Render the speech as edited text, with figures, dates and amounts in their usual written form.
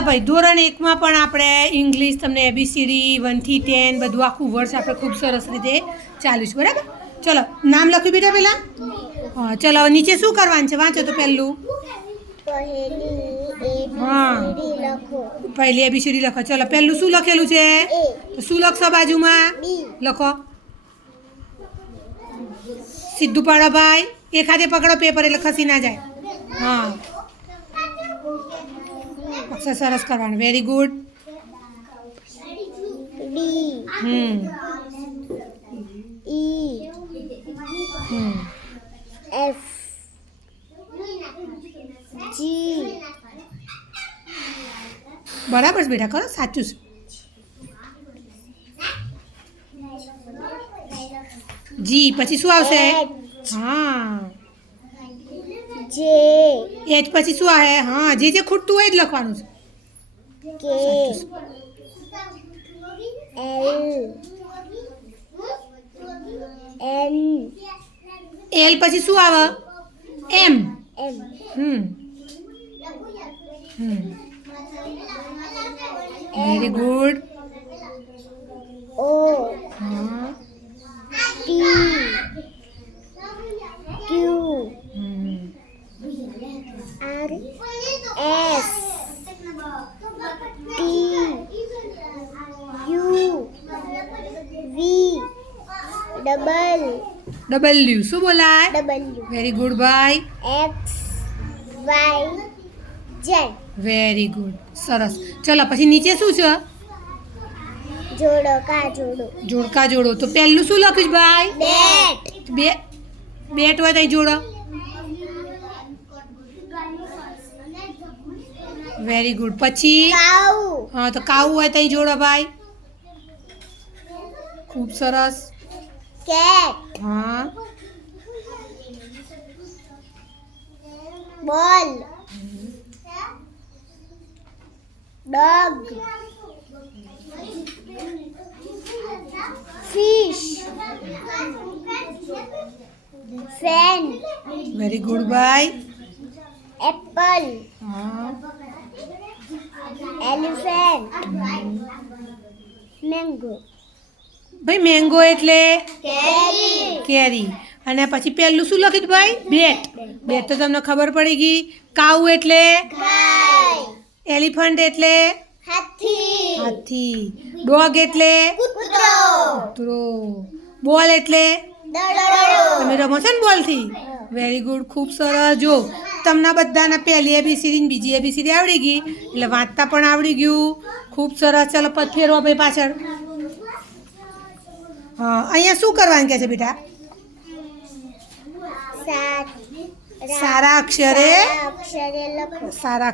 ચાલો ભાઈ ધોરણ 1 માં પણ આપણે ઇંગ્લિશ તમને એબીસીડી 1 થી 10 બધું આખું વર્ષ આપણે ખૂબ સરસ રીતે ચાલ્યું છે બરાબર. ચલો નામ લખ્યું બેટા પહેલા. હા ચલો નીચે શું કરવાનું છે વાંચો તો પહેલું. પહેલી એબીસીડી લખો. ચલો પહેલું શું લખેલું છે તો શું લખશો બાજુમાં લખો. સીધું પાડો ભાઈ. એક હાથે પકડો પેપર એટલે ખસી ના જાય. હા અક્ષર સરસ કરવાનું. Very good. F G બરાબર છે બેટા કરો સાચું છે. જી પછી શું આવશે? હા J એચ પછી શું આવે? હા જે ખૂટતું હોય જ લખવાનું છે. K L N એલ પછી શું આવે? એમ. M very good. O હા P Q R S T U V W શું બોલાય? W વેરી ગુડ ભાઈ. X Y Z very good સરસ. ચલો પછી નીચે શું છે? જોડો કા જોડો જોડકા જોડો. તો પહેલું શું લખ્યું છે ભાઈ? બેટ બેટ હોય તો જોડો. Very good. પછી કાઉ હા તો કાઉ હોય તો જોડો ભાઈ. ખૂબ સરસ. કેટ હા બોલ dog fish fan very good ભાઈ. એપલ હા એલિફન્ટ મેંગો ભાઈ મેંગો એટલે કેરી કેરી. અને પછી પહેલું શું લખ્યું હતું ભાઈ? બેટ. બેટ તો તમને ખબર પડી ગઈ. કાઉ એટલે ગાય એલિફન્ટ એટલે હાથી હાથી. ડોગ એટલે કૂતરો કૂતરો. બોલ એટલે દડો તમે રમો છો ને બોલથી? વેરી ગુડ ખૂબ સરસ. જો તમને બધાને પહેલી એબીસીડી ને બીજી એબીસીડી આવડી ગઈ એટલે વાંચતા પણ આવડી ગયું. ખૂબ સરસ. ચાલો પછી ફેરવો ભાઈ પાછળ. હા અહીંયા શું કરવાનું કહે છે બેટા? સારા અક્ષરે અક્ષરે લખો સારા